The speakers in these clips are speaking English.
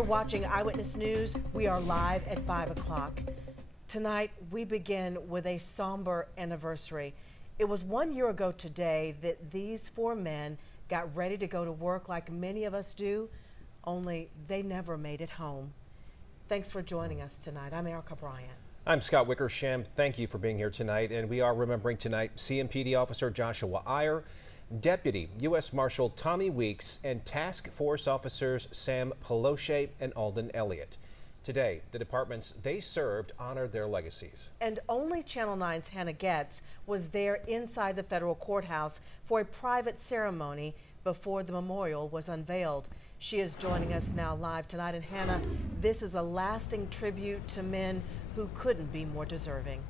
You're watching Eyewitness News. We are live at 5 o'clock. Tonight, we begin with a somber anniversary. It was 1 year ago today that these four men got ready to go to work like many of us do, only they never made it home. Thanks for joining us tonight. I'm Erica Bryant. I'm Scott Wickersham. Thank you for being here tonight. And we are remembering tonight CMPD Officer Joshua Iyer, Deputy US Marshal Tommy Weeks, and Task Force Officers Sam Peloche and Alden Elliott. Today, the departments they served honored their legacies. And only Channel 9's Hannah Getz was there inside the federal courthouse for a private ceremony before the memorial was unveiled. She is joining us now live tonight. And Hannah, this is a lasting tribute to men who couldn't be more deserving.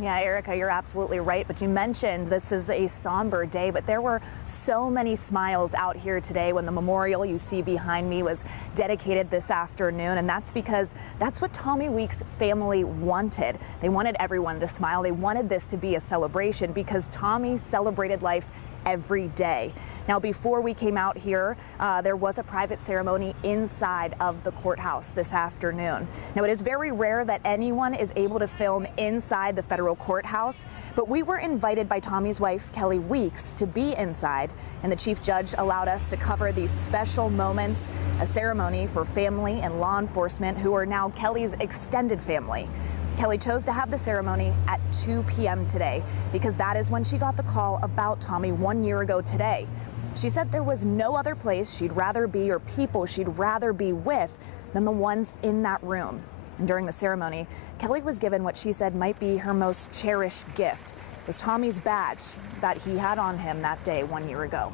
Yeah, Erica, you're absolutely right. But you mentioned this is a somber day, but there were so many smiles out here today when the memorial you see behind me was dedicated this afternoon. And that's because that's what Tommy Weeks' family wanted. They wanted everyone to smile. They wanted this to be a celebration because Tommy celebrated life every day. Now, before we came out here, there was a private ceremony inside of the courthouse this afternoon. Now, it is very rare that anyone is able to film inside the federal courthouse, but we were invited by Tommy's wife, Kelly Weeks, to be inside, and the chief judge allowed us to cover these special moments, a ceremony for family and law enforcement who are now Kelly's extended family. Kelly chose to have the ceremony at 2 p.m. today because that is when she got the call about Tommy 1 year ago today. She said there was no other place she'd rather be or people she'd rather be with than the ones in that room. And during the ceremony, Kelly was given what she said might be her most cherished gift. It was Tommy's badge that he had on him that day 1 year ago.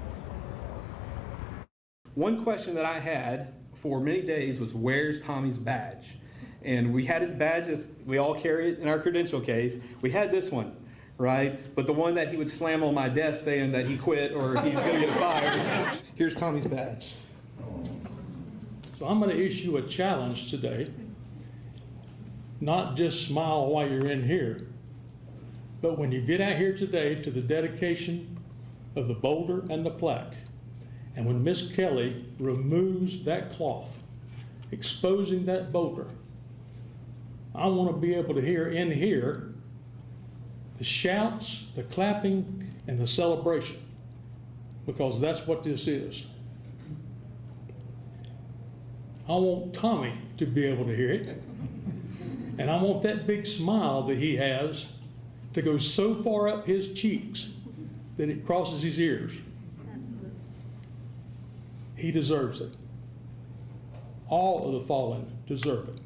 One question that I had for many days was, where's Tommy's badge? And we had his badges, we all carry it in our credential case. We had this one, right? But the one that he would slam on my desk saying that he quit or he's gonna get fired. Here's Tommy's badge. So I'm gonna issue a challenge today. Not just smile while you're in here, but when you get out here today to the dedication of the boulder and the plaque, and when Miss Kelly removes that cloth, exposing that boulder, I want to be able to hear in here the shouts, the clapping, and the celebration, because that's what this is. I want Tommy to be able to hear it, and I want that big smile that he has to go so far up his cheeks that it crosses his ears. Absolutely. He deserves it. All of the fallen deserve it.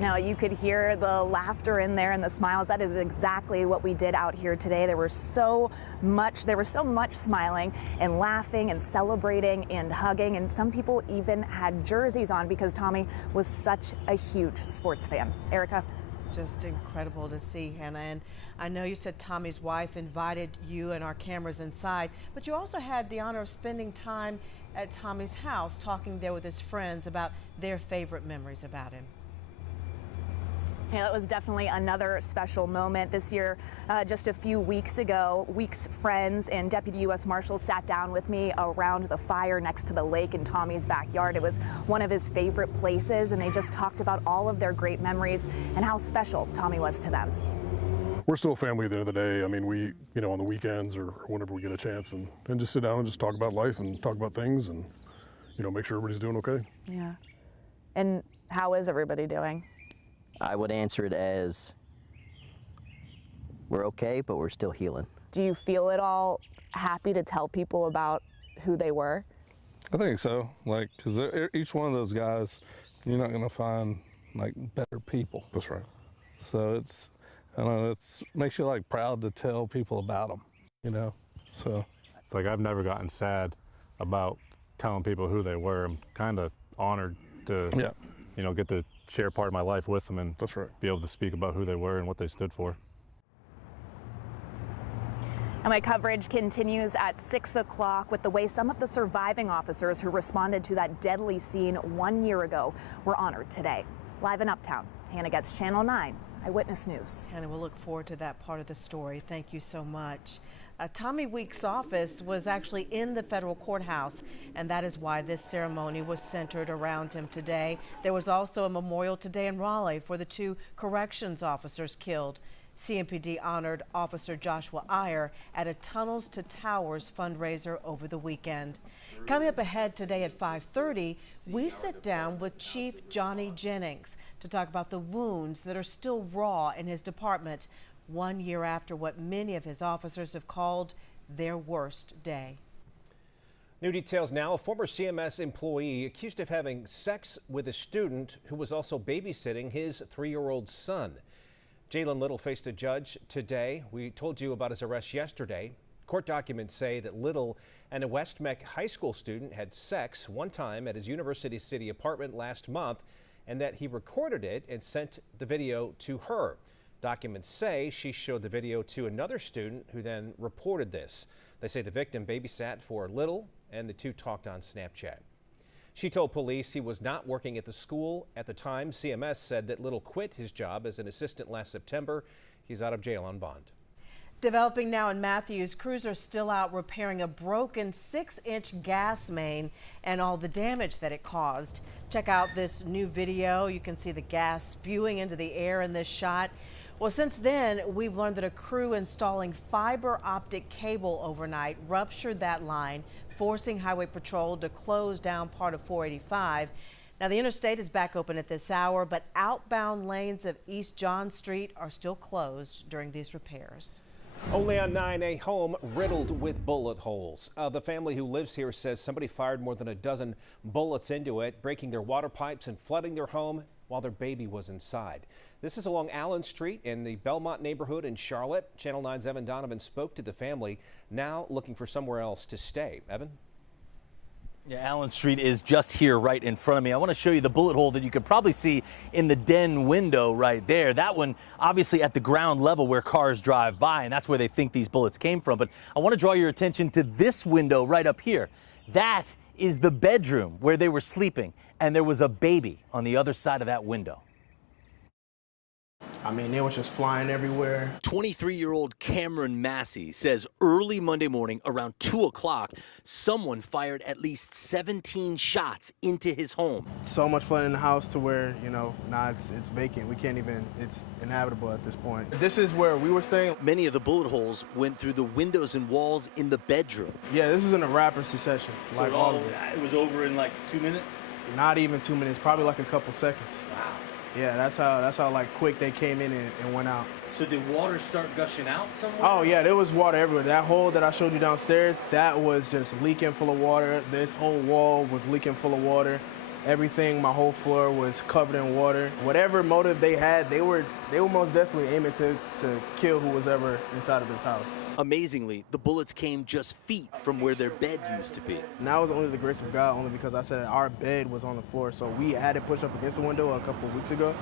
Now, you could hear the laughter in there and the smiles. That is exactly what we did out here today. There was so much smiling and laughing and celebrating and hugging, and some people even had jerseys on because Tommy was such a huge sports fan. Erica? Just incredible to see, Hannah. And I know you said Tommy's wife invited you and our cameras inside, but you also had the honor of spending time at Tommy's house, talking there with his friends about their favorite memories about him. Yeah, that was definitely another special moment this year. Just a few weeks ago, Weeks' friends and Deputy U.S. Marshals sat down with me around the fire next to the lake in Tommy's backyard. It was one of his favorite places, and they just talked about all of their great memories and how special Tommy was to them. We're still a family at the end of the day. I mean, we, on the weekends or whenever we get a chance and just sit down and just talk about life and talk about things and, make sure everybody's doing okay. Yeah. And how is everybody doing? I would answer it as, we're okay, but we're still healing. Do you feel at all happy to tell people about who they were? I think so, because each one of those guys, you're not going to find, better people. That's right. So it makes you, proud to tell people about them, so. I've never gotten sad about telling people who they were. I'm kind of honored to, get to share part of my life with them and That's right. be able to speak about who they were and what they stood for. And my coverage continues at 6 o'clock with the way some of the surviving officers who responded to that deadly scene 1 year ago were honored today. Live in Uptown, Hannah Getz, Channel 9, Eyewitness News. Hannah, we'll look forward to that part of the story. Thank you so much. Tommy Weeks' office was actually in the federal courthouse, and that is why this ceremony was centered around him today. There was also a memorial today in Raleigh for the 2 corrections officers killed. CMPD honored Officer Joshua Iyer at a Tunnels to Towers fundraiser over the weekend. Coming up ahead today at 5:30, we sit down with Chief Johnny Jennings to talk about the wounds that are still raw in his department, 1 year after what many of his officers have called their worst day. New details now. A former CMS employee accused of having sex with a student who was also babysitting his 3-year-old son. Jalen Little faced a judge today. We told you about his arrest yesterday. Court documents say that Little and a West Meck high school student had sex one time at his University City apartment last month, and that he recorded it and sent the video to her. Documents say she showed the video to another student who then reported this. They say the victim babysat for Little and the 2 talked on Snapchat. She told police he was not working at the school at the time. CMS said that Little quit his job as an assistant last September. He's out of jail on bond. Developing now in Matthews, crews are still out repairing a broken 6-inch gas main and all the damage that it caused. Check out this new video. You can see the gas spewing into the air in this shot. Well, since then, we've learned that a crew installing fiber optic cable overnight ruptured that line, forcing Highway Patrol to close down part of 485. Now, the interstate is back open at this hour, but outbound lanes of East John Street are still closed during these repairs. Only on 9, a home riddled with bullet holes. The family who lives here says somebody fired more than a dozen bullets into it, breaking their water pipes and flooding their home while their baby was inside. This is along Allen Street in the Belmont neighborhood in Charlotte. Channel 9's Evan Donovan spoke to the family, now looking for somewhere else to stay. Evan? Yeah, Allen Street is just here right in front of me. I want to show you the bullet hole that you could probably see in the den window right there. That one obviously at the ground level where cars drive by, and that's where they think these bullets came from. But I want to draw your attention to this window right up here. That is the bedroom where they were sleeping, and there was a baby on the other side of that window. I mean, they were just flying everywhere. 23-year-old Cameron Massey says early Monday morning around 2 o'clock, someone fired at least 17 shots into his home. So much flooding in the house to where, you know, now it's vacant. We can't even, it's inhabitable at this point. This is where we were staying. Many of the bullet holes went through the windows and walls in the bedroom. Yeah, this is in a rapid succession. So like all of it. It was over in like 2 minutes? Not even 2 minutes, probably like a couple seconds. Wow. Yeah, that's how like quick they came in and went out. So did water start gushing out somewhere? Oh yeah, there was water everywhere. That hole that I showed you downstairs, that was just leaking full of water. This whole wall was leaking full of water. Everything, my whole floor was covered in water. Whatever motive they had, they were most definitely aiming to kill who was ever inside of this house. Amazingly, the bullets came just feet from where their bed used to be. And that was only the grace of God, only because I said our bed was on the floor, so we had it pushed up against the window a couple of weeks ago.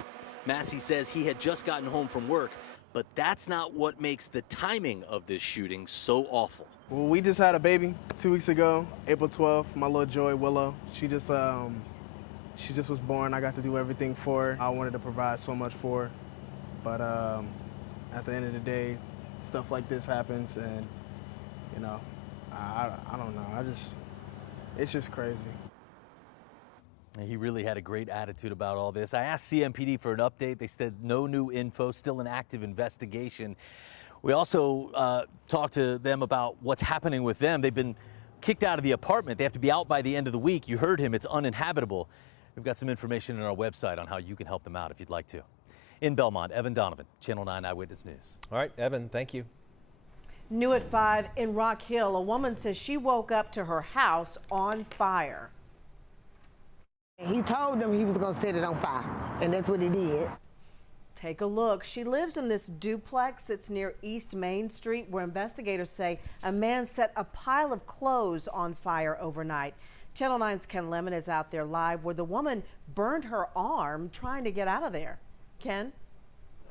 Massey says he had just gotten home from work, but that's not what makes the timing of this shooting so awful. Well, we just had a baby 2 weeks ago, April 12th. My little Joy, Willow, she just was born. I got to do everything for her. I wanted to provide so much for her. But at the end of the day, stuff like this happens, and, you know, I don't know. It's just crazy. He really had a great attitude about all this. I asked CMPD for an update. They said no new info, still an active investigation. We also talked to them about what's happening with them. They've been kicked out of the apartment. They have to be out by the end of the week. You heard him. It's uninhabitable. We've got some information on our website on how you can help them out if you'd like to. In Belmont, Evan Donovan, Channel 9 Eyewitness News. All right, Evan, thank you. New at 5 in Rock Hill, a woman says she woke up to her house on fire. He told them he was going to set it on fire, and that's what he did. Take a look. She lives in this duplex. It's near East Main Street, where investigators say a man set a pile of clothes on fire overnight. Channel 9's Ken Lemon is out there live where the woman burned her arm trying to get out of there. Ken?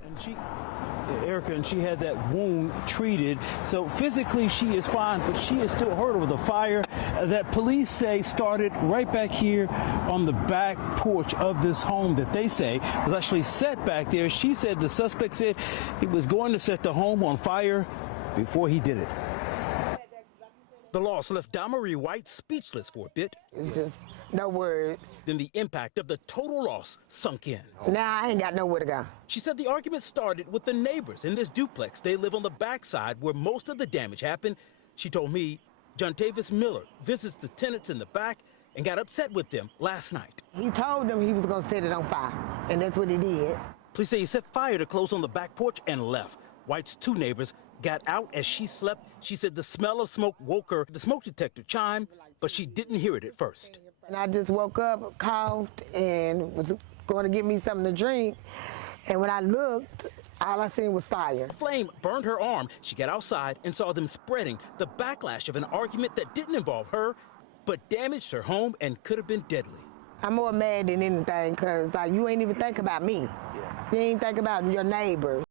And Erica, she had that wound treated, so physically she is fine, but she is still hurt over the fire that police say started right back here on the back porch of this home that they say was actually set back there. She said the suspect said he was going to set the home on fire before he did it. The loss left Damarie White speechless for a bit. It's just no words. Then the impact of the total loss sunk in. Now I ain't got nowhere to go. She said the argument started with the neighbors in this duplex. They live on the backside where most of the damage happened. She told me John Tavis Miller visits the tenants in the back and got upset with them last night. He told them he was gonna set it on fire, and that's what he did. Police say he set fire to clothes on the back porch and left. White's two neighbors got out as she slept. She said the smell of smoke woke her. The smoke detector chimed, but she didn't hear it at first. And I just woke up, coughed, and was going to get me something to drink. And when I looked, all I seen was fire. The flame burned her arm. She got outside and saw them spreading. The backlash of an argument that didn't involve her, but damaged her home and could have been deadly. I'm more mad than anything, because like, you ain't even think about me. You ain't think about your neighbors.